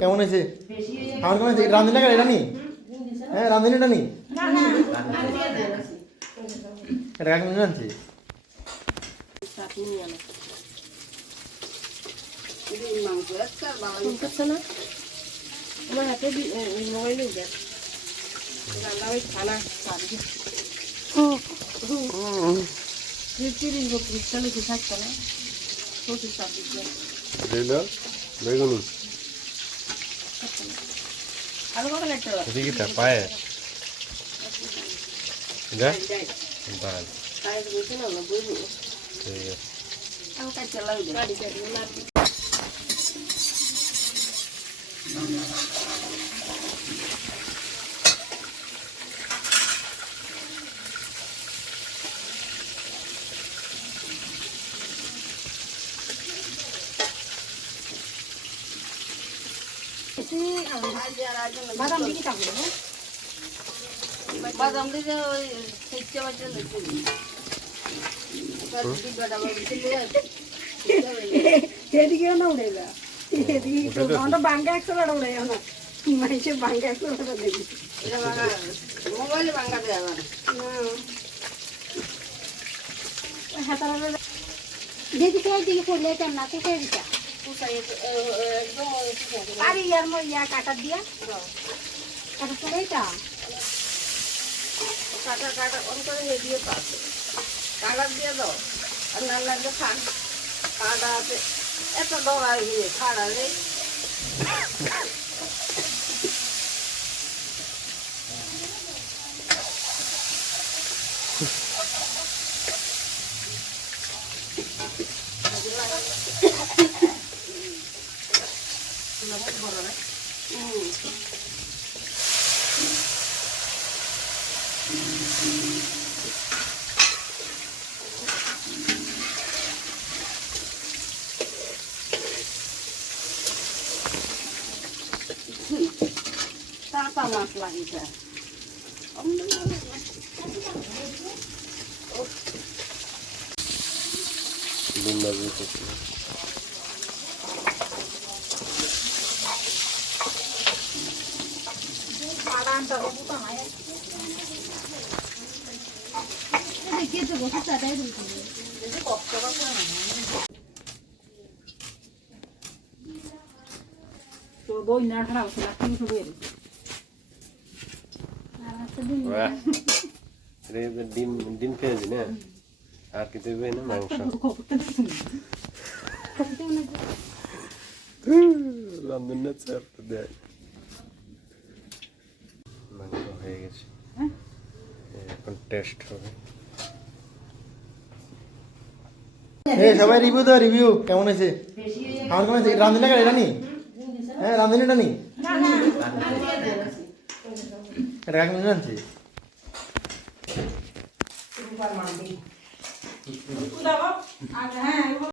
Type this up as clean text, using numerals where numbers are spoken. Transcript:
কেমন হয়েছে? খাবার কেমন হয়েছে? রাঁধুনি না এটা নি? হ্যাঁ রাঁধুনি এটা নি? এটা কাকে নিয়ে আনছি? আমার হাতে মোবাইল দেখ রান্না ওই খানা সারবে 30 40 থাকতো না প্রচুর সাবজেক্ট বেগুন আরো কত লাগতো এদিকে পায়ে যা বাল তাই বুঝে না বুঝবো ঠিক আছে আমি কাজ চালাই গাড়ি চালাই না বাদাম দিকে কাটবো হ্যাঁ বাদাম দিকে ওই সেচে বাজে লাগবে এদিকেও না উড়ে যা এদিকে আমরা বাঙ্গা একশো উড়ে যাও না মাইসে বাঙ্গা একশো দেখি এটা বাঙ্গা মোবাইলে বাঙ্গা দেওয়া না দিদিকে এইদিকে করলে কেমন আছে কে দিতা একদম আর ইয়ার মো ইয়া কাটা দিয়া কাটা চলে এটা কাটা কাটা অন করে দিয়ে পাস কাটা দিয়ে দাও আর না লাগলে খান কাটা আছে এত দৌড়াই দিয়ে খাড়া রে টাকা মাছ লাগিয়েছে ডিম বাজি করছি তোর বই না খারাপ ছিল তুমি তো বের ডিম ডিম পেঁয়াজি না আর কি দেবে না মাংস রান্ধুন না চাপ দেয় মাংস হয়ে গেছে এখন টেস্ট হবে সবাই রিভিউ দাও রিভিউ কেমন হয়েছে? খাবার কেমন হয়েছে? রাঁধুনি না এটা নি? হ্যাঁ রাঁধুনি এটা নি? এটা কাকে নিয়ে আনছি? হ্যাঁ